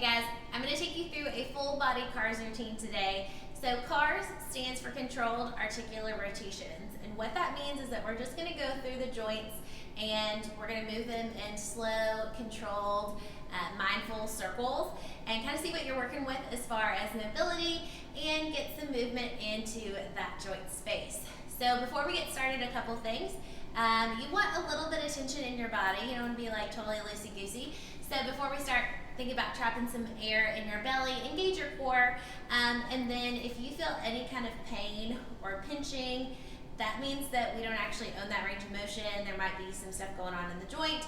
Hey guys, I'm going to take you through a full body CARS routine today. So CARS stands for Controlled Articular Rotations, and what that means is that we're just going to go through the joints and we're going to move them in slow, controlled, mindful circles and kind of see what you're working with as far as mobility and get some movement into that joint space. So before we get started, a couple things. You want a little bit of tension in your body. You don't want to be like totally loosey-goosey. So before we start, think about trapping some air in your belly, engage your core, and then if you feel any kind of pain or pinching, that means that we don't actually own that range of motion. There might be some stuff going on in the joint.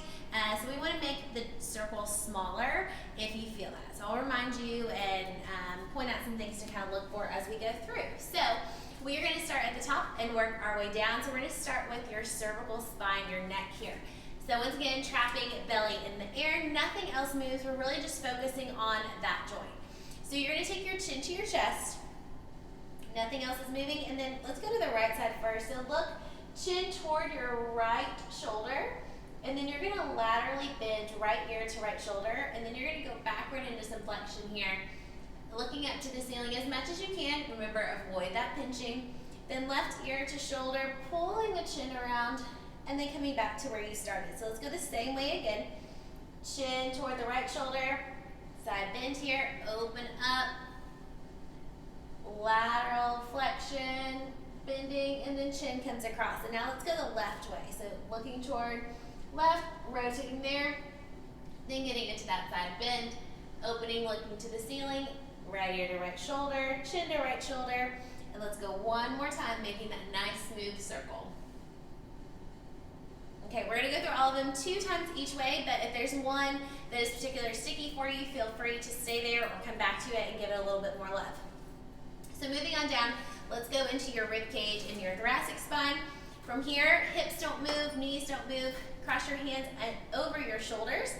So we want to make the circle smaller if you feel that. So I'll remind you and point out some things to kind of look for as we go through. So we are going to start at the top and work our way down. So we're going to start with your cervical spine, your neck here. So once again, trapping belly in the air, nothing else moves. We're really just focusing on that joint. So you're going to take your chin to your chest. Nothing else is moving. And then let's go to the right side first. So look, chin toward your right shoulder. And then you're going to laterally bend right ear to right shoulder. And then you're going to go backward into some flexion here. Looking up to the ceiling as much as you can. Remember, avoid that pinching. Then left ear to shoulder, pulling the chin around, and then coming back to where you started. So let's go the same way again. Chin toward the right shoulder, side bend here, open up, lateral flexion, bending, and then chin comes across. And now let's go the left way. So looking toward left, rotating there, then getting into that side bend, opening, looking to the ceiling, right ear to right shoulder, chin to right shoulder, and let's go one more time, making that nice smooth circle. Okay, we're going to go through all of them 2 times each way, but if there's one that is particularly sticky for you, feel free to stay there or come back to it and give it a little bit more love. So moving on down, let's go into your rib cage and your thoracic spine. From here, hips don't move, knees don't move. Cross your hands over your shoulders,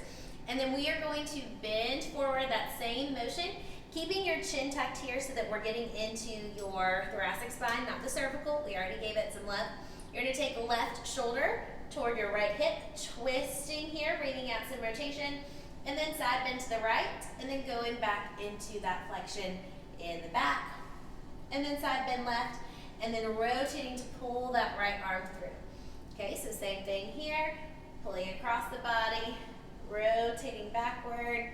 and then we are going to bend forward that same motion, keeping your chin tucked here so that we're getting into your thoracic spine, not the cervical. We already gave it some love. You're going to take left shoulder toward your right hip, twisting here, breathing out some rotation, and then side bend to the right, and then going back into that flexion in the back, and then side bend left, and then rotating to pull that right arm through. Okay, so same thing here, pulling across the body, rotating backward,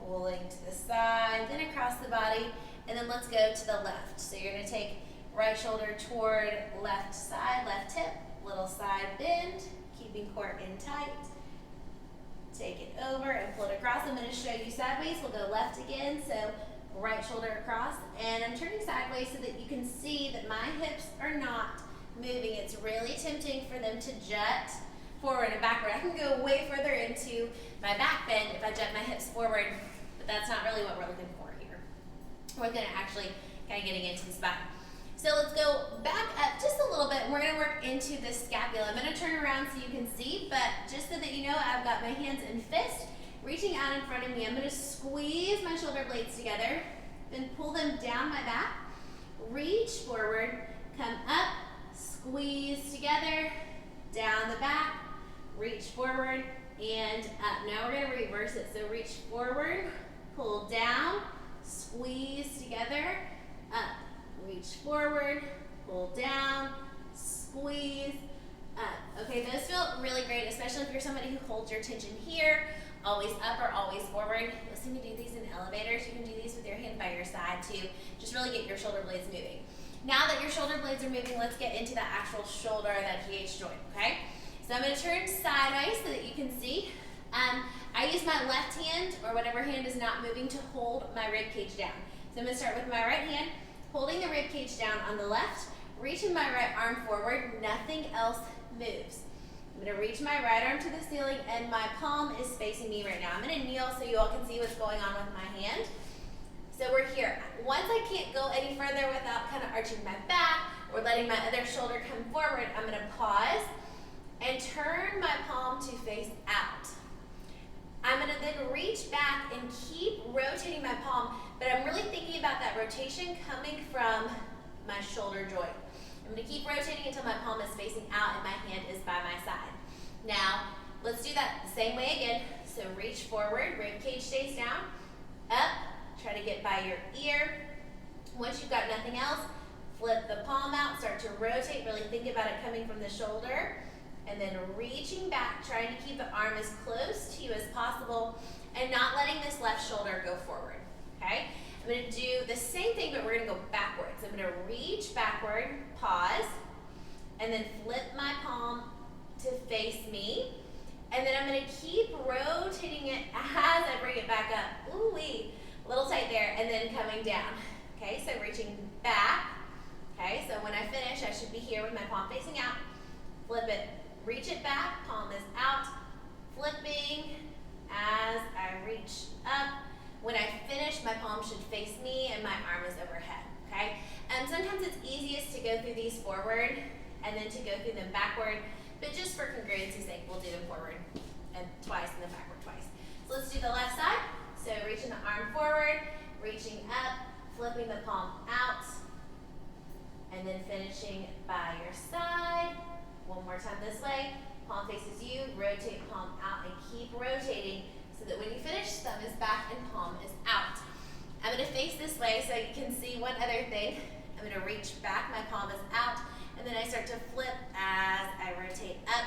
pulling to the side, then across the body, and then let's go to the left. So you're going to take right shoulder toward left side, left hip, little side bend, keeping core in tight. Take it over and pull it across. I'm going to show you sideways. We'll go left again. So right shoulder across, and I'm turning sideways so that you can see that my hips are not moving. It's really tempting for them to jut forward and backward. I can go way further into my back bend if I jut my hips forward, but that's not really what we're looking for here. We're going to actually kind of getting into the spine. So let's go back up just a little bit, and we're going to work into the scapula. I'm going to turn around so you can see, but just so that you know, I've got my hands in fist, reaching out in front of me. I'm going to squeeze my shoulder blades together, then pull them down my back, reach forward, come up, squeeze together, down the back, reach forward, and up. Now we're going to reverse it. So reach forward, pull down, squeeze together, up. Reach forward, pull down, squeeze, up. Okay, those feel really great, especially if you're somebody who holds your tension here, always up or always forward. You'll see me do these in elevators. You can do these with your hand by your side too. Just really get your shoulder blades moving. Now that your shoulder blades are moving, let's get into the actual shoulder, that GH joint, okay? So I'm going to turn sideways so that you can see. I use my left hand, or whatever hand is not moving, to hold my rib cage down. So I'm going to start with my right hand, holding the rib cage down on the left, reaching my right arm forward, nothing else moves. I'm going to reach my right arm to the ceiling, and my palm is facing me right now. I'm going to kneel so you all can see what's going on with my hand. So we're here. Once I can't go any further without kind of arching my back or letting my other shoulder come forward, I'm going to pause and turn my palm to face out. I'm going to then reach back and keep rotating my palm, but I'm really thinking about that rotation coming from my shoulder joint. I'm going to keep rotating until my palm is facing out and my hand is by my side. Now, let's do that the same way again. So reach forward, rib cage stays down, up, try to get by your ear. Once you've got nothing else, flip the palm out, start to rotate, really think about it coming from the shoulder, and then reaching back, trying to keep the arm as close to you as possible, and not letting this left shoulder go forward, okay? I'm gonna do the same thing, but we're gonna go backwards. I'm gonna reach backward, pause, and then flip my palm to face me. And then I'm gonna keep rotating it as I bring it back up. Ooh-wee, a little tight there, and then coming down. Okay, so reaching back. Okay, so when I finish, I should be here with my palm facing out. Flip it, reach it back, palm is out, flipping as I reach up. When I finish, my palm should face me and my arm is overhead, okay? And sometimes it's easiest to go through these forward and then to go through them backward, but just for congruency's sake, we'll do them forward and twice and then backward twice. So let's do the left side. So reaching the arm forward, reaching up, flipping the palm out, and then finishing by your side. One more time this way. Palm faces you, rotate palm out, and keep rotating so that when you finish, thumb is back and palm is out. I'm gonna face this way so you can see one other thing. I'm gonna reach back, my palm is out, and then I start to flip as I rotate up.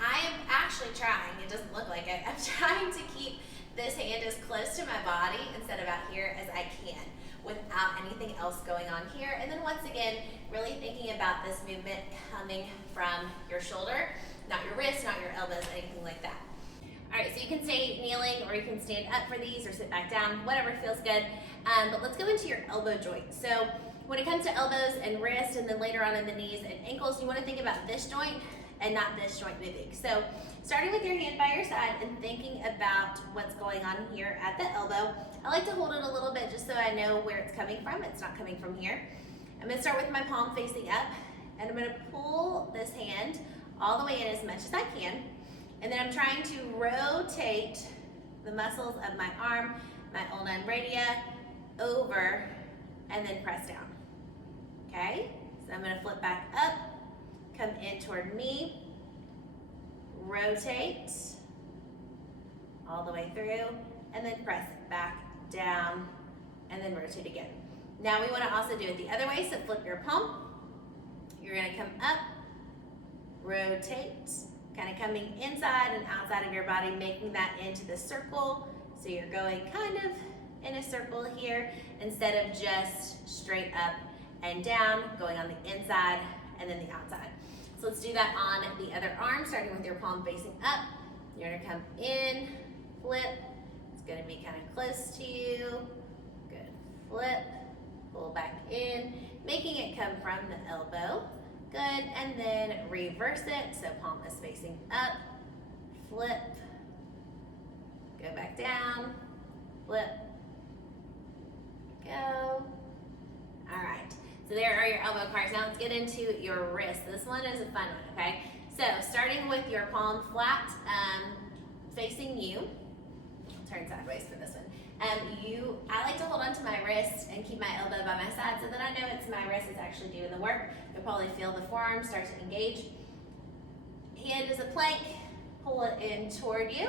I am actually trying, it doesn't look like it, I'm trying to keep this hand as close to my body instead of out here as I can without anything else going on here. And then once again, really thinking about this movement coming from your shoulder, not your wrist, not your elbows, anything like that. All right, so you can stay kneeling or you can stand up for these or sit back down, whatever feels good. But let's go into your elbow joint. So when it comes to elbows and wrists and then later on in the knees and ankles, you wanna think about this joint and not this joint moving. So starting with your hand by your side and thinking about what's going on here at the elbow. I like to hold it a little bit just so I know where it's coming from. It's not coming from here. I'm gonna start with my palm facing up and I'm gonna pull this hand all the way in as much as I can. And then I'm trying to rotate the muscles of my arm, my ulna and bradia, over and then press down. Okay? So I'm gonna flip back up, come in toward me, rotate all the way through, and then press back down, and then rotate again. Now we wanna also do it the other way, so flip your palm. You're gonna come up, rotate, kind of coming inside and outside of your body, making that into the circle. So you're going kind of in a circle here instead of just straight up and down, going on the inside and then the outside. So let's do that on the other arm, starting with your palm facing up. You're gonna come in, flip. It's gonna be kind of close to you. Good, flip, pull back in, making it come from the elbow. Good, and then reverse it, so palm is facing up, flip, go back down, flip, go. All right, so there are your elbow cars. Now let's get into your wrist. This one is a fun one, okay? So starting with your palm flat, facing you, turn sideways for this one. I like to hold onto my wrist and keep my elbow by my side so that I know it's my wrist is actually doing the work. You'll probably feel the forearm start to engage. Hand is a plank, pull it in toward you,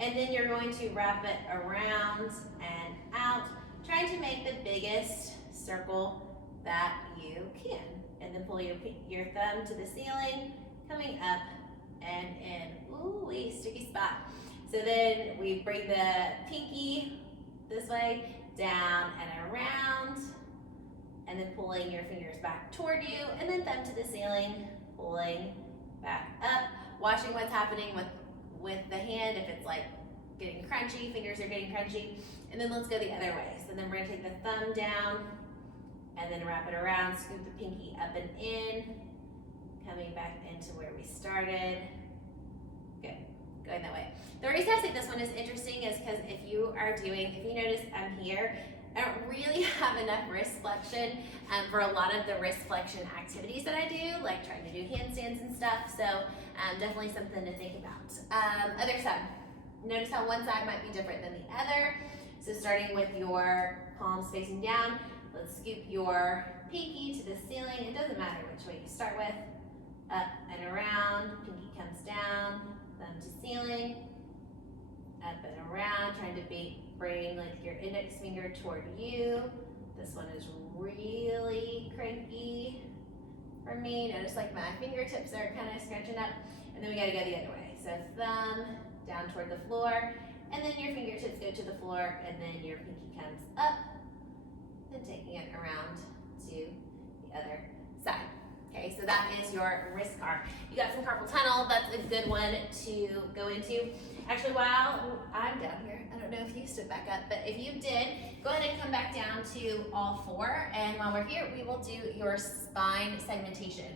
and then you're going to wrap it around and out, trying to make the biggest circle that you can. And then pull your thumb to the ceiling, coming up and in. Ooh, sticky spot. So then we bring the pinky this way, down and around, and then pulling your fingers back toward you, and then thumb to the ceiling, pulling back up, watching what's happening with the hand, if it's like getting crunchy, fingers are getting crunchy, and then let's go the other way. So then we're gonna take the thumb down, and then wrap it around, scoop the pinky up and in, coming back into where we started. Good. Going that way. The reason I think this one is interesting is because if you notice I'm here, I don't really have enough wrist flexion for a lot of the wrist flexion activities that I do, like trying to do handstands and stuff, so definitely something to think about. Other side. Notice how one side might be different than the other. So starting with your palms facing down, let's scoop your pinky to the ceiling. It doesn't matter which way you start with. Up and around, pinky comes down, thumb to ceiling, up and around, trying to bring like your index finger toward you. This one is really cranky for me. Notice like my fingertips are kind of scratching up, and then we gotta go the other way. So thumb down toward the floor, and then your fingertips go to the floor, and then your pinky comes up, and taking it around to the other side. Okay, so that is your wrist car. You got some carpal tunnel, that's a good one to go into. Actually, while I'm down here, I don't know if you stood back up, but if you did, go ahead and come back down to all four, and while we're here, we will do your spine segmentation.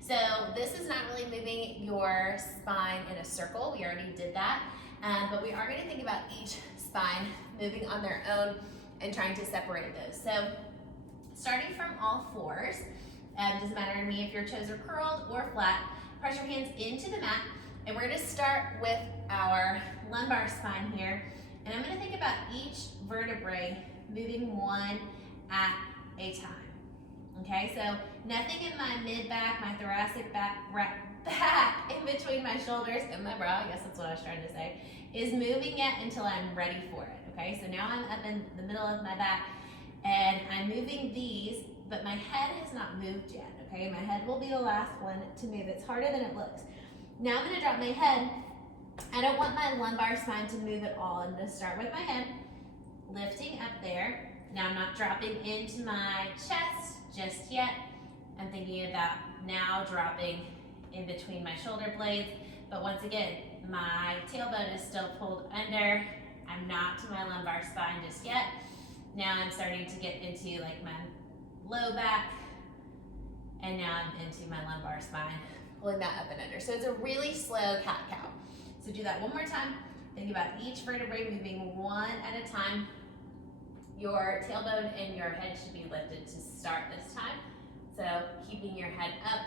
So this is not really moving your spine in a circle, we already did that, but we are going to think about each spine moving on their own and trying to separate those. So starting from all fours, doesn't matter to me if your toes are curled or flat, press your hands into the mat, and we're going to start with our lumbar spine here, and I'm going to think about each vertebrae moving one at a time. Okay, so nothing in my mid-back, my thoracic back in between my shoulders and my brow, I guess that's what I was trying to say, is moving yet until I'm ready for it. Okay, so now I'm up in the middle of my back, and I'm moving these, but my head has not moved yet. Okay, my head will be the last one to move. It's harder than it looks. Now I'm going to drop my head. I don't want my lumbar spine to move at all. I'm going to start with my head, lifting up there. Now I'm not dropping into my chest just yet. I'm thinking about now dropping in between my shoulder blades. But once again, my tailbone is still pulled under. I'm not to my lumbar spine just yet. Now I'm starting to get into like my low back, and now I'm into my lumbar spine, pulling that up and under. So it's a really slow cat-cow. So do that one more time. Think about each vertebrae moving one at a time. Your tailbone and your head should be lifted to start this time. So keeping your head up,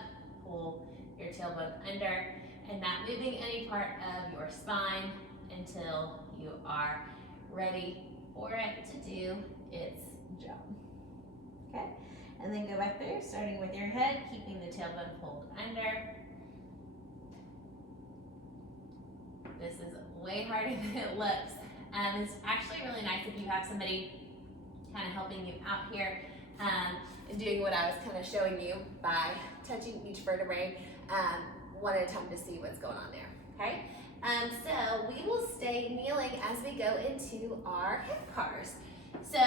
pull your tailbone under, and not moving any part of your spine until you are ready for it to do its job. Okay? And then go back there, starting with your head, keeping the tailbone pulled under. This is way harder than it looks. It's actually really nice if you have somebody kind of helping you out here and doing what I was kind of showing you by touching each vertebrae one at a time to see what's going on there, okay? So we will stay kneeling as we go into our hip cars. So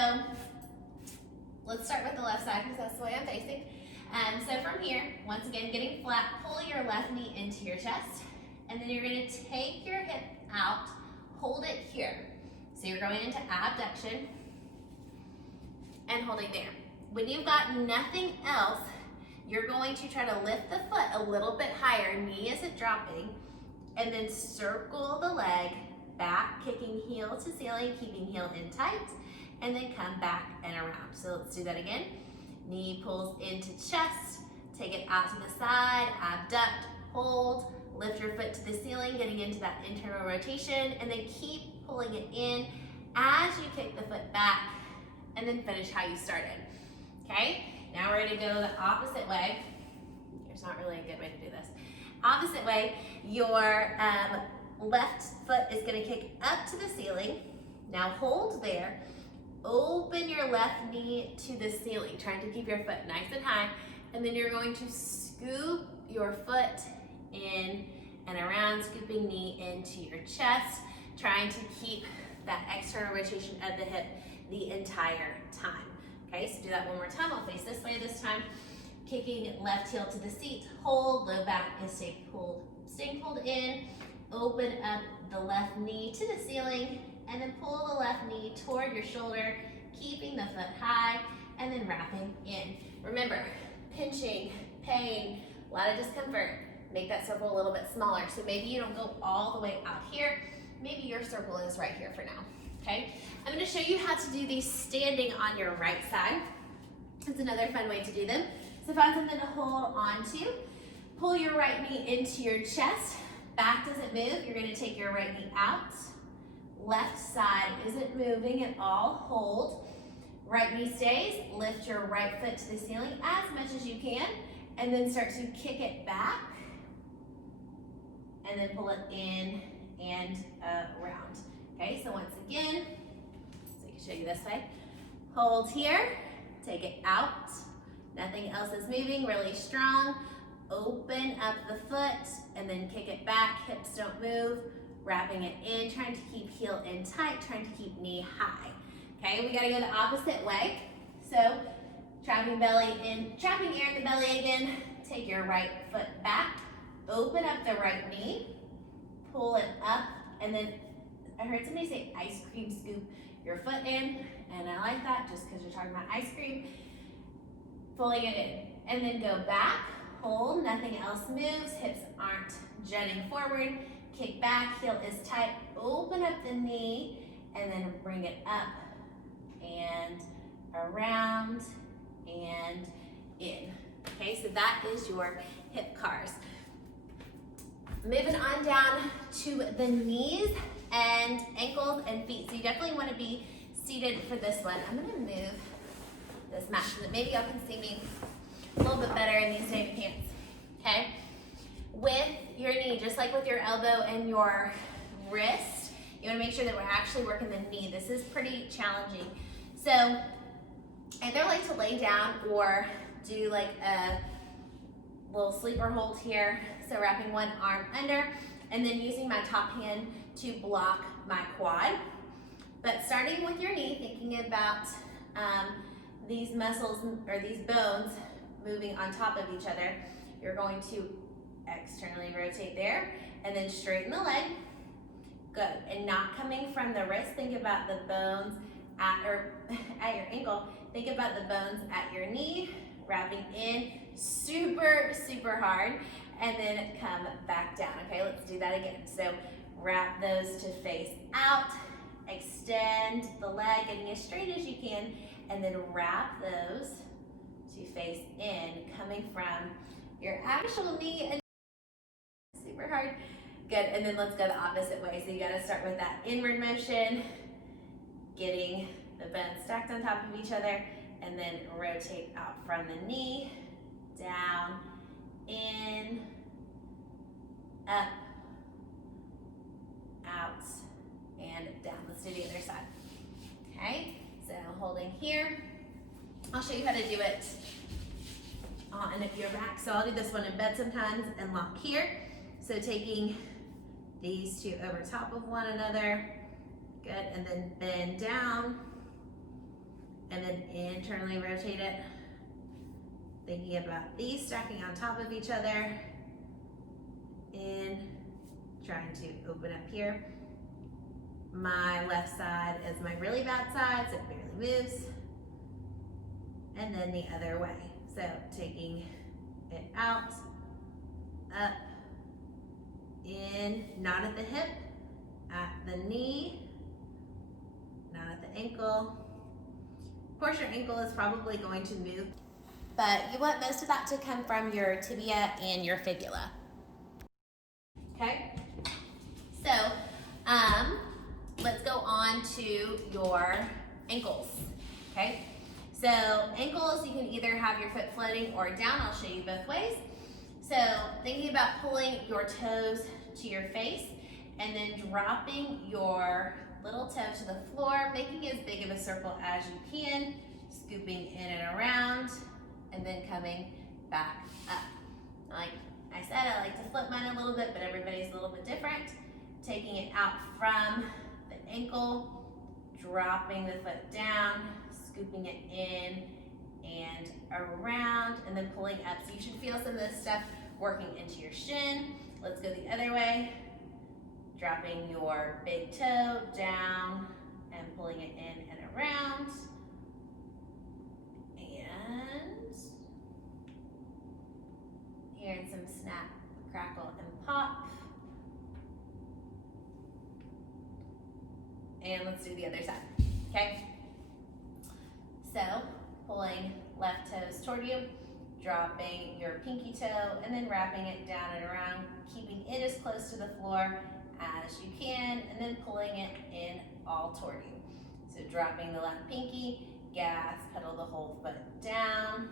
let's start with the left side because that's the way I'm facing. So from here, once again, getting flat, pull your left knee into your chest, and then you're going to take your hip out, hold it here. So you're going into abduction and holding there. When you've got nothing else, you're going to try to lift the foot a little bit higher, knee isn't dropping, and then circle the leg back, kicking heel to ceiling, keeping heel in tight, and then come back and around. So let's do that again. Knee pulls into chest, take it out to the side, abduct, hold, lift your foot to the ceiling, getting into that internal rotation, and then keep pulling it in as you kick the foot back, and then finish how you started. Okay? Now we're gonna go the opposite way. There's not really a good way to do this. Opposite way, your left foot is gonna kick up to the ceiling. Now hold there. Open your left knee to the ceiling, trying to keep your foot nice and high, and then you're going to scoop your foot in and around, scooping knee into your chest, trying to keep that external rotation of the hip the entire time. Okay, so do that one more time. I'll face this way this time. Kicking left heel to the seat, hold, low back is staying pulled in, open up the left knee to the ceiling, and then pull the left knee toward your shoulder, keeping the foot high, and then wrapping in. Remember, pinching, pain, a lot of discomfort. Make that circle a little bit smaller. So maybe you don't go all the way out here. Maybe your circle is right here for now, okay? I'm gonna show you how to do these standing on your right side. It's another fun way to do them. So find something to hold on to. Pull your right knee into your chest. Back doesn't move. You're gonna take your right knee out. Left side isn't moving at all. Hold. Right knee stays. Lift your right foot to the ceiling as much as you can, and then start to kick it back, and then pull it in and around. Okay, so once again, so I can show you this way. Hold here, take it out. Nothing else is moving, really strong. Open up the foot and then kick it back, hips don't move. Wrapping it in, trying to keep heel in tight, trying to keep knee high. Okay, we gotta go the opposite way. So, trapping air in the belly again. Take your right foot back, open up the right knee, pull it up, and then I heard somebody say ice cream scoop your foot in, and I like that just because you're talking about ice cream. Pulling it in, and then go back, hold, nothing else moves, hips aren't jutting forward, kick back, heel is tight, open up the knee, and then bring it up, and around, and in. Okay, so that is your hip cars. Moving on down to the knees and ankles and feet. So you definitely want to be seated for this one. I'm gonna move this mat so that maybe y'all can see me a little bit better in these navy pants, okay? With your knee, just like with your elbow and your wrist, you wanna make sure that we're actually working the knee. This is pretty challenging. So, either like to lay down or do like a little sleeper hold here. So wrapping one arm under and then using my top hand to block my quad. But starting with your knee, thinking about these muscles or these bones moving on top of each other, you're going to externally rotate there and then straighten the leg. Good. And not coming from the wrist, think about the bones at your ankle. Think about the bones at your knee, wrapping in super, super hard, and then come back down. Okay, let's do that again. So wrap those to face out, extend the leg, getting as straight as you can, and then wrap those to face in, coming from your actual knee and super hard. Good, and then let's go the opposite way. So you gotta start with that inward motion, getting the bones stacked on top of each other, and then rotate out from the knee, down, in, up, out, and down. Let's do the other side. Okay, so holding here. I'll show you how to do it on your back. So I'll do this one in bed sometimes and lock here. So taking these two over top of one another. Good, and then bend down, and then internally rotate it. Thinking about these stacking on top of each other. In, trying to open up here. My left side is my really bad side, so it barely moves. And then the other way. So taking it out, up, in, not at the hip, at the knee, not at the ankle. Of course, your ankle is probably going to move, but you want most of that to come from your tibia and your fibula. Okay, so let's go on to your ankles. Okay, so ankles, you can either have your foot floating or down. I'll show you both ways. So thinking about pulling your toes to your face and then dropping your little toe to the floor, making as big of a circle as you can, scooping in and around, and then coming back up. Like I said, I like to flip mine a little bit, but everybody's a little bit different. Taking it out from the ankle, dropping the foot down, scooping it in and around, and then pulling up. So you should feel some of this stuff working into your shin. Let's go the other way. Dropping your big toe down and pulling it in and around. And hearing some snap, crackle, and pop. And let's do the other side, okay? So, pulling left toes toward you, dropping your pinky toe, and then wrapping it down and around, keeping it as close to the floor as you can, and then pulling it in all toward you. So dropping the left pinky, gas, pedal the whole foot down,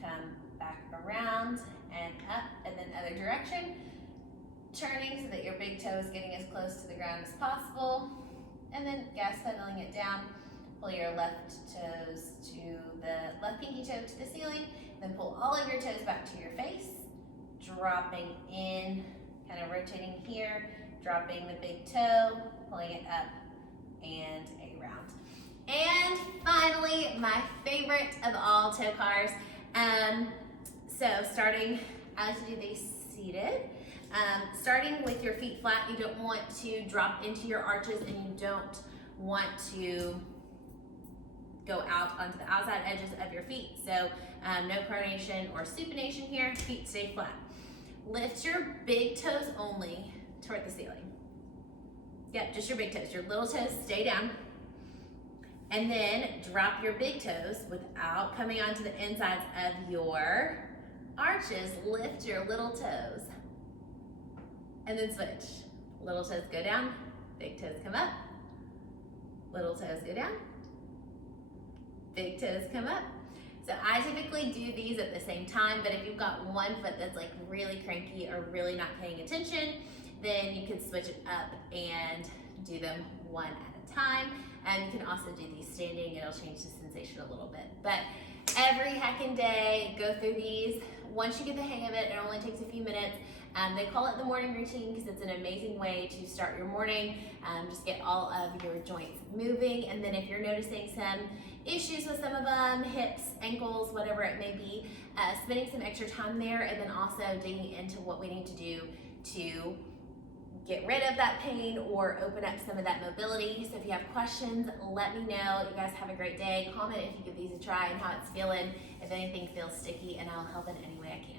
come back around and up, and then other direction. turning so that your big toe is getting as close to the ground as possible. And then gas pedaling it down. Pull your left toes to the left pinky toe to the ceiling. Then pull all of your toes back to your face. Dropping in, kind of rotating here. Dropping the big toe, pulling it up and around. And finally, my favorite of all toe cars. So starting as you do these seated, starting with your feet flat, you don't want to drop into your arches and you don't want to go out onto the outside edges of your feet. So no pronation or supination here, feet stay flat. Lift your big toes only toward the ceiling. Yep, just your big toes. Your little toes stay down. And then drop your big toes without coming onto the insides of your arches. Lift your little toes. And then switch. Little toes go down, big toes come up. Little toes go down, big toes come up. So I typically do these at the same time, but if you've got one foot that's like really cranky or really not paying attention, then you can switch it up and do them one at a time. And you can also do these standing. It'll change the sensation a little bit. But every heckin' day, go through these. Once you get the hang of it, it only takes a few minutes. They call it the morning routine because it's an amazing way to start your morning. Just get all of your joints moving. And then if you're noticing some issues with some of them, hips, ankles, whatever it may be, spending some extra time there, and then also digging into what we need to do to get rid of that pain or open up some of that mobility. So if you have questions, let me know. You guys have a great day. Comment if you give these a try and how it's feeling, if anything feels sticky, and I'll help in any way I can.